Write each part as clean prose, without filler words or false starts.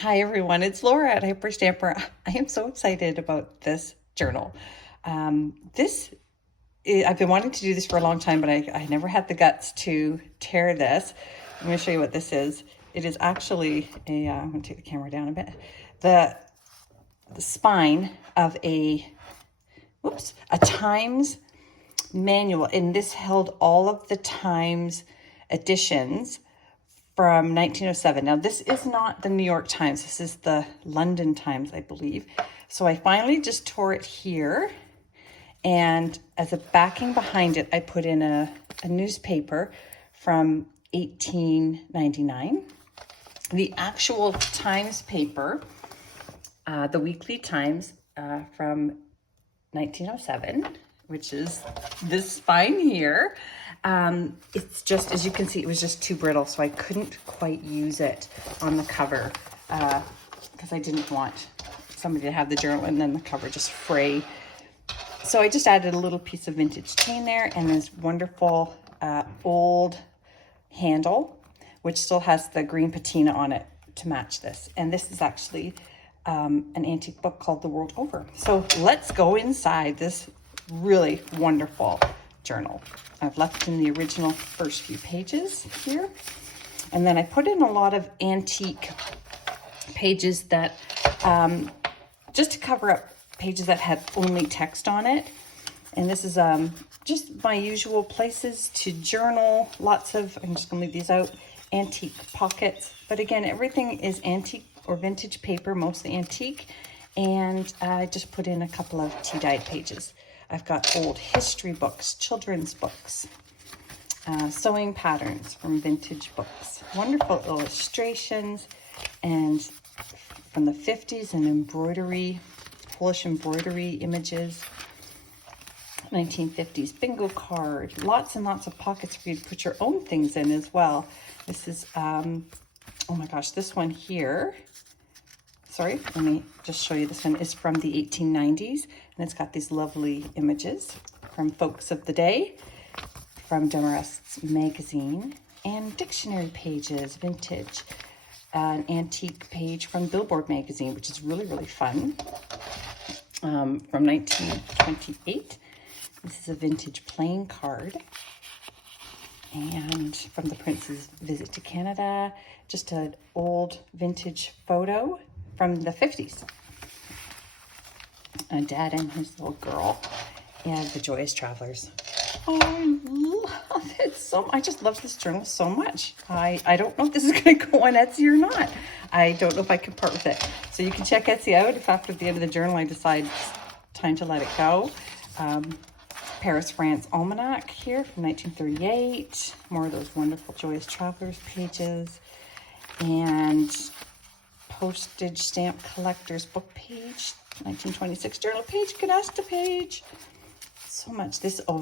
Hi everyone, it's Laura at Hyperstamper. I am so excited about this journal. I've been wanting to do this for a long time, but I never had the guts to tear this. I'm going to show you what this is. It is actually I'm going to take the camera down a bit. The spine of a Times manual, and this held all of the Times editions from 1907. Now, this is not the New York Times. This is the London Times, I believe. So I finally just tore it here. And as a backing behind it, I put in a newspaper from 1899. The actual Times paper, the Weekly Times from 1907, which is this spine here. It's just, as you can see, it was just too brittle, so I couldn't quite use it on the cover because I didn't want somebody to have the journal and then the cover just fray. So I just added a little piece of vintage chain there and this wonderful old handle, which still has the green patina on it to match this. And this is actually an antique book called The World Over. So let's go inside this really wonderful journal. I've left in the original first few pages here. And then I put in a lot of antique pages that, just to cover up pages that had only text on it. And this is just my usual places to journal. Lots of, I'm just gonna leave these out, antique pockets. But again, everything is antique or vintage paper, mostly antique. And I just put in a couple of tea-dyed pages. I've got old history books, children's books, sewing patterns from vintage books, wonderful illustrations, and from the 50s and embroidery, Polish embroidery images, 1950s bingo card, lots and lots of pockets for you to put your own things in as well. This is, oh my gosh, this one here. Sorry, let me just show you. This one is from the 1890s, and it's got these lovely images from folks of the day, from Journal-SOLD magazine, and dictionary pages, vintage, an antique page from Billboard magazine, which is really, really fun, from 1928. This is a vintage playing card, and from the Prince's visit to Canada, just an old vintage photo from the 50s. A dad and his little girl, and the Joyous Travelers. Oh, I love it so much. I just love this journal so much. I don't know if this is going to go on Etsy or not. I don't know if I can part with it. So you can check Etsy out if after the end of the journal I decide it's time to let it go. Paris, France Almanac here from 1938. More of those wonderful Joyous Travelers pages. And postage stamp collector's book page, 1926 journal page, Canasta page. So much. This is a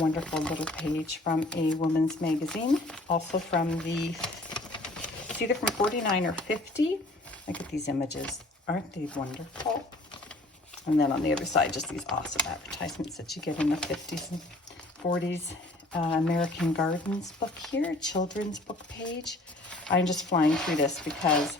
wonderful little page from a woman's magazine, also from it's either from 49 or 50. Look at these images. Aren't they wonderful? And then on the other side, just these awesome advertisements that you get in the 50s and 40s. American Gardens book here, children's book page. I'm just flying through this because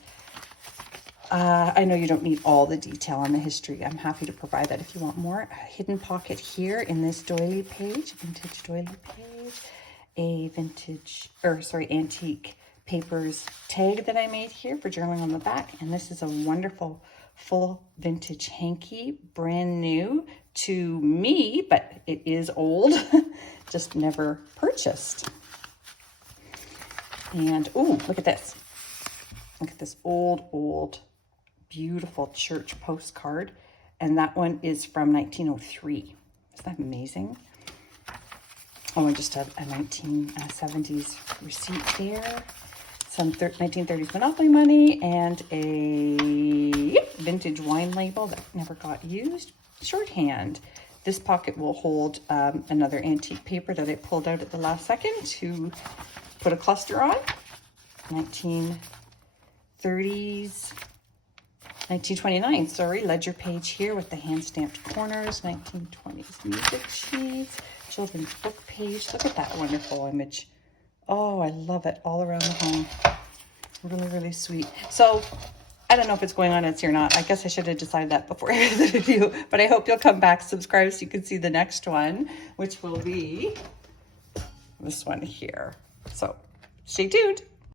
I know you don't need all the detail on the history. I'm happy to provide that if you want more. A hidden pocket here in this doily page, vintage doily page, a antique papers tag that I made here for journaling on the back. And this is a wonderful full vintage hanky, brand new to me, but it is old, just never purchased. And, ooh, look at this. Look at this old, beautiful church postcard. And that one is from 1903. Isn't that amazing? Oh, and just a 1970s receipt there. Some 1930s Monopoly money and a vintage wine label that never got used. Shorthand. This pocket will hold another antique paper that I pulled out at the last second to put a cluster on. 1930s, 1929, sorry, ledger page here with the hand-stamped corners, 1920s music sheets, children's book page. Look at that wonderful image. Oh, I love it all around the home. Really, really sweet. So I don't know if it's going on Etsy or not. I guess I should have decided that before I did the review. But I hope you'll come back, subscribe so you can see the next one, which will be this one here. So stay tuned.